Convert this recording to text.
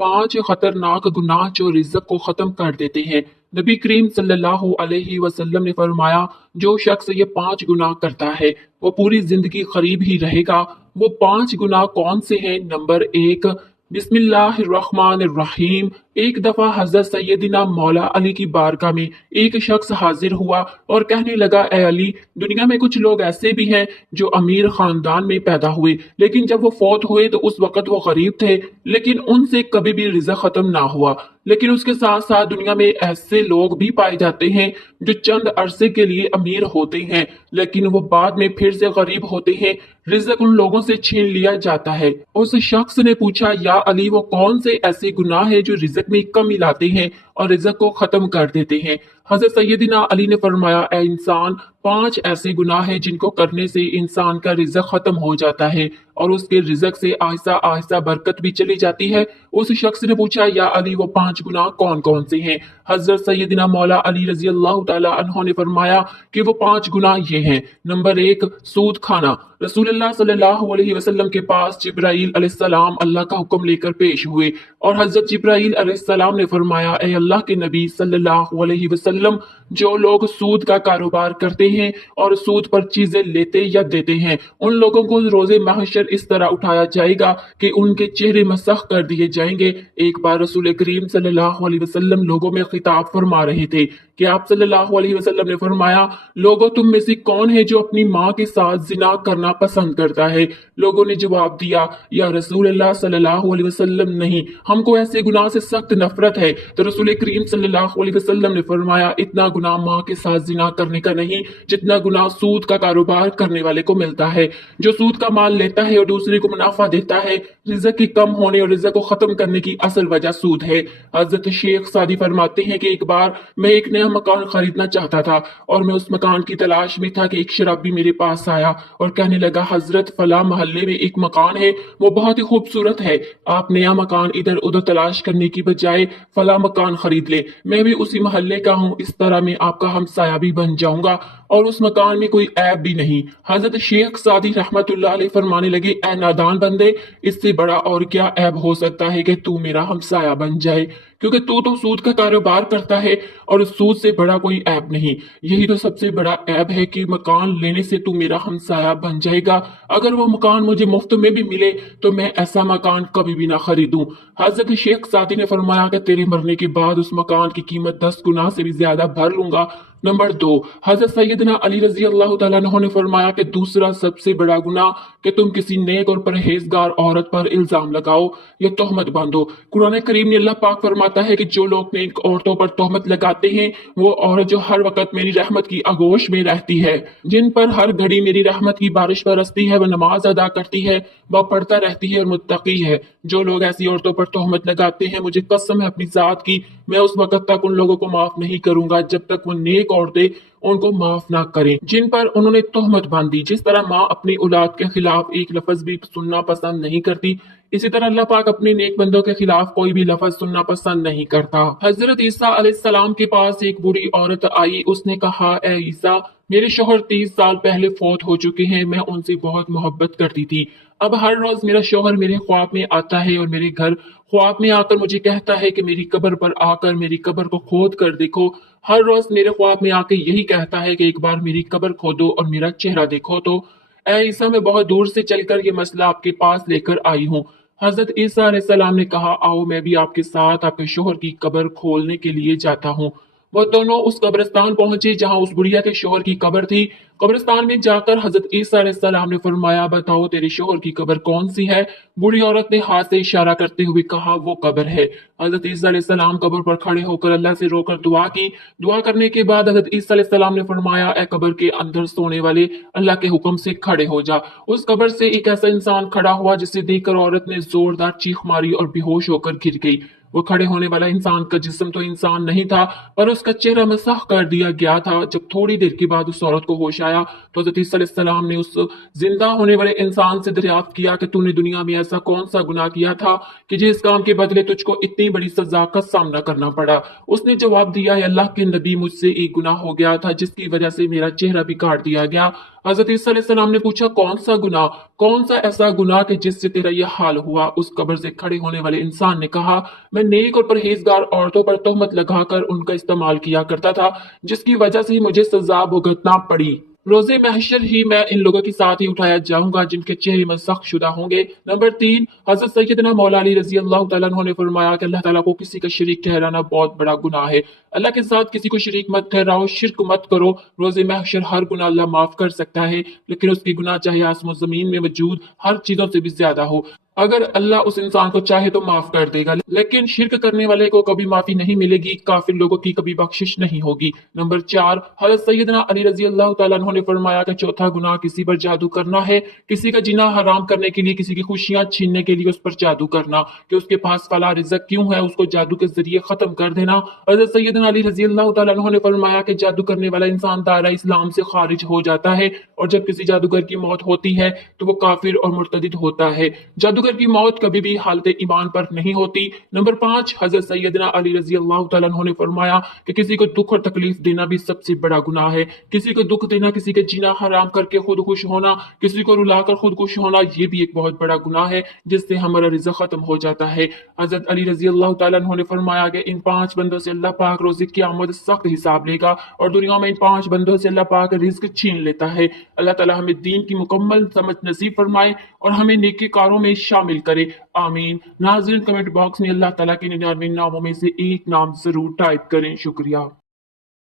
5 खतरनाक गुनाह जो रिज़्क को ख़त्म कर देते हैं। नबी करीम सल्लल्लाहु अलैहि वसल्लम ने फरमाया, जो शख्स ये 5 गुनाह करता है वो पूरी जिंदगी गरीब ही रहेगा। वो 5 गुनाह कौन से हैं? नंबर 1, बिस्मिल्लाहिर्रहमानिर्रहीम। एक दफा हजरत सैयदिना मौला अली की बारगाह में एक शख्स हाजिर हुआ और कहने लगा, ए अली, दुनिया में कुछ लोग ऐसे भी हैं जो अमीर खानदान में पैदा हुए, लेकिन जब वो फौत हुए तो उस वक्त वो गरीब थे, लेकिन उनसे कभी भी रिज़्क खत्म ना हुआ। लेकिन उसके साथ साथ दुनिया में ऐसे लोग भी पाए जाते हैं जो चंद अरसे के लिए अमीर होते हैं, लेकिन वो बाद में फिर से गरीब होते हैं। रिज़्क उन लोगों से छीन लिया जाता है। उस शख्स ने पूछा, या अली, वो कौन से ऐसे गुनाह हैं जो रिज़्क में कमी लाते हैं और रिज़्क को खत्म कर देते हैं? हजरत सैयदिना अली ने फरमाया, ए इंसान, 5 ऐसे गुनाह हैं जिनको करने से इंसान का रिज़्क खत्म हो जाता है और उसके रिज़्क से आहिस्ता आहिस्ता बरकत भी चली जाती है। उस शख्स ने पूछा, या अली, वो 5 गुनाह कौन कौन से हैं? हजरत सैयदिना मौला अली रजी अल्लाह तआला अन्हु ने फरमाया कि वो 5 गुनाह ये हैं। नंबर 1, सूद खाना। रसूलुल्लाह सल्लल्लाहु अलैहि वसल्लम के पास जिब्राईल अलैहिस्सलाम अल्लाह का हुक्म लेकर पेश हुए और हजरत जिब्राईल अलैहिस्सलाम ने फरमाया, ए अल्लाह के नबी सल्लल्लाहु अलैहि वसल्लम, जो लोग सूद का कारोबार करते हैं और सूद पर चीजें लेते या देते हैं, उन लोगों को रोजे महशर इस तरह उठाया जाएगा कि उनके चेहरे मसख कर दिए जाएंगे। एक बार रसूल करीम सल्लल्लाहु अलैहि वसल्लम लोगों में खिताब फरमा रहे थे कि आप सल्लल्लाहु अलैहि वसल्लम ने फरमाया, लोगों, तुम में से कौन है जो अपनी माँ के साथ जिना करना पसंद करता है? लोगों ने जवाब दिया, या रसूल अल्लाह सल्लल्लाहु अलैहि वसल्लम, नहीं, हमको ऐसे गुनाह से सख्त नफरत है। तो रसूल करीम सल्लल्लाहु अलैहि वसल्लम ने फरमाया, इतना गुनाह माँ के साथ जिना करने का नहीं जितना गुनाह सूद का कारोबार करने वाले को मिलता है। जो सूद का माल लेता है और दूसरे को मुनाफा देता है, रिज़्क के कम होने और रिज़्क को खत्म करने की असल वजह सूद है। हजरत शेख सादी फरमाते हैं कि एक बार मैं एक नया मकान खरीदना चाहता था और मैं उस मकान की तलाश में था कि एक शराबी मेरे पास आया और कहने लगा, हजरत, फला मोहल्ले में एक मकान है, वो बहुत ही खूबसूरत है, आप नया मकान इधर उधर तलाश करने की बजाय फला मकान खरीद ले, मैं भी उसी मोहल्ले का हूँ, इस तरह मैं आपका हमसाया भी बन जाऊंगा और उस मकान में कोई ऐब भी नहीं। हजरत शेख सादी रहमतुल्लाह अलैह फरमाने लगे, ए नादान बंदे, इससे बड़ा और क्या ऐब हो सकता है कि तू मेरा हमसाया बन जाए, क्योंकि तू तो सूद का कारोबार करता है और सूद से बड़ा कोई ऐब नहीं। यही तो सबसे बड़ा ऐब है कि मकान लेने से तू मेरा हमसाया बन जाएगा। अगर वो मकान मुझे मुफ्त में भी मिले तो मैं ऐसा मकान कभी भी ना खरीदूं। हजरत शेख सादी ने फरमाया कि तेरे मरने के बाद उस मकान की कीमत 10 गुना से भी ज्यादा भर लूंगा। नंबर 2, हजरत सैयदना अली रजी अल्लाह तआला अन्हु ने फरमाया कि दूसरा सबसे बड़ा गुनाह कि तुम किसी नेक और परहेजगार औरत पर इल्जाम लगाओ या तोहमत बांधो। कुरान करीम में अल्लाह पाक फरमाता है कि जो लोग नेक औरतों पर तोहमत लगाते हैं वो औरत जो हर वक्त मेरी रहमत की आगोश में रहती है, जिन पर हर घड़ी मेरी रहमत की बारिश बरसती है, वह नमाज अदा करती है, वह पढ़ता रहती है और मुत्तकी है। जो लोग ऐसी औरतों पर तोहमत लगाते हैं, मुझे कसम है अपनी जात की, मैं उस वक्त तक उन लोगों को माफ नहीं करूंगा जब तक वो नेक औरतें उनको माफ ना करें जिन पर उन्होंने तोहमत बांधी। जिस तरह माँ अपनी औलाद के खिलाफ एक लफ्ज भी सुनना पसंद नहीं करती, इसी तरह अल्लाह पाक अपने नेक बंदों के खिलाफ कोई भी लफ्ज सुनना पसंद नहीं करता। हजरत ईसा अलैहिस्सलाम के पास एक बूढ़ी औरत आई। उसने कहा, ए ईसा, मेरे शोहर 30 साल पहले फौत हो चुके हैं, मैं उनसे बहुत मोहब्बत करती थी। अब हर रोज मेरा शोहर मेरे ख्वाब में आता है और मेरे घर ख्वाब में आकर मुझे कहता है कि मेरी कब्र पर आकर मेरी कब्र को खोद कर देखो। हर रोज मेरे ख्वाब में आकर यही कहता है कि एक बार मेरी कब्र खोदो और मेरा चेहरा देखो। तो ए ईसा, मैं बहुत दूर से चलकर ये मसला आपके पास लेकर आई हूँ। हजरत ईसा अलैहिस्सलाम ने कहा, आओ मैं भी आपके साथ आपके शोहर की कब्र खोलने के लिए जाता हूँ। वो दोनों उस कब्रिस्तान पहुंचे जहां उस बुढ़िया के शोहर की कब्र थी। कब्रिस्तान में जाकर हजरत ईसा अलैहिस्सलाम ने फरमाया, बताओ तेरे शोहर की कब्र कौन सी है? बूढ़ी औरत ने हाथ से इशारा करते हुए कहा, वो कब्र है। हजरत ईसा अलैहिस्सलाम कब्र पर खड़े होकर अल्लाह से रोकर दुआ की। दुआ करने के बाद हजरत ईसा अलैहिस्सलाम ने फरमाया, ए कब्र के अंदर सोने वाले, अल्लाह के हुक्म से खड़े हो जा। उस कब्र से एक ऐसा इंसान खड़ा हुआ जिसे देखकर औरत ने जोरदार चीख मारी और बेहोश होकर गिर गई। वो खड़े होने वाला इंसान का जिस्म तो इंसान नहीं था, पर उसका चेहरा मसख कर दिया गया था। जब थोड़ी देर के बाद उस औरत को होश आया तो हज़रत ईसा अलैहिस्सलाम ने उस जिंदा होने वाले इंसान से दरियाफ्त किया कि तूने दुनिया में ऐसा कौन सा गुनाह किया था कि जिस काम के बदले तुझको इतनी बड़ी सजा का सामना करना पड़ा। उसने जवाब दिया, अल्लाह के नबी, मुझसे एक गुनाह हो गया था जिसकी वजह से मेरा चेहरा भी काट दिया गया। हजरत ईसा अलैहिस्सलाम ने पूछा, कौन सा गुनाह, कौन सा ऐसा गुनाह कि जिससे तेरा ये हाल हुआ? उस कब्र से खड़े होने वाले इंसान ने कहा, मैं नेक और परहेजगार औरतों पर तोहमत लगाकर उनका इस्तेमाल किया करता था, जिसकी वजह से ही मुझे सजा भुगतना पड़ी। रोजे महशर ही मैं इन लोगों के साथ ही उठाया जाऊंगा जिनके चेहरे मसख शुदा होंगे। नंबर 3, हजरत सैयदना मौला अली रजी अल्लाह तआला अन्हु ने फरमाया कि अल्लाह ताला को किसी का शरीक ठहराना बहुत बड़ा गुनाह है। अल्लाह के साथ किसी को शरीक मत ठहराओ, शिर्क मत करो। रोजे महशर हर गुनाह अल्लाह माफ कर सकता है, लेकिन उसके गुनाह चाहे आसमान जमीन में मौजूद हर चीजों से भी ज्यादा हो। अगर अल्लाह उस इंसान को चाहे तो माफ कर देगा, लेकिन शिर्क करने वाले को कभी माफी नहीं मिलेगी, काफिर लोगों की कभी बख्शिश नहीं होगी। नंबर 4, हजरत सैयदना अली रजी अल्लाह तआला अन्हु ने फरमाया कि चौथा गुनाह किसी पर जादू करना है, किसी का जीना हराम करने के लिए, किसी की खुशियां छीनने के लिए उस पर जादू करना कि उसके पास फला रिज़्क क्यों है, उसको जादू के जरिए खत्म कर देना। हजरत सैयदना अली रजी अल्लाह तआला अन्हु ने फरमाया कि जादू करने वाला इंसान दायरा इस्लाम से खारिज हो जाता है, और जब किसी जादूगर की मौत होती है तो वो काफिर और मुर्तदिद होता है। जादूगर की मौत कभी भी हालत ईमान पर नहीं होती। नंबर 5, हजरत सैयदना अली रजी अल्लाह तआला अन्हु ने फरमाया कि किसी को दुख और तकलीफ देना भी सबसे बड़ा गुनाह है। किसी को दुख देना, किसी के जीना हराम करके खुद खुश होना, किसी को रुलाकर खुद खुश होना, ये भी एक बहुत बड़ा गुनाह है जिससे हमारा रिज़्क खत्म हो जाता है। हजरत अली रजी अल्लाह तआला अन्हु ने फरमाया कि इन 5 बंदों से अल्लाह पाक रोज़ क़यामत सख्त हिसाब लेगा, और दुनिया में इन 5 बंदों से अल्लाह पाक रिज़्क छीन लेता है। अल्लाह ताला हमें दीन की मुकम्मल समझ नसीब फरमाए और हमें नेकी कारों में शामिल करे। आमीन। नाज़रीन, कमेंट बॉक्स में अल्लाह ताला के 99 नामों में से एक नाम जरूर टाइप करें। शुक्रिया।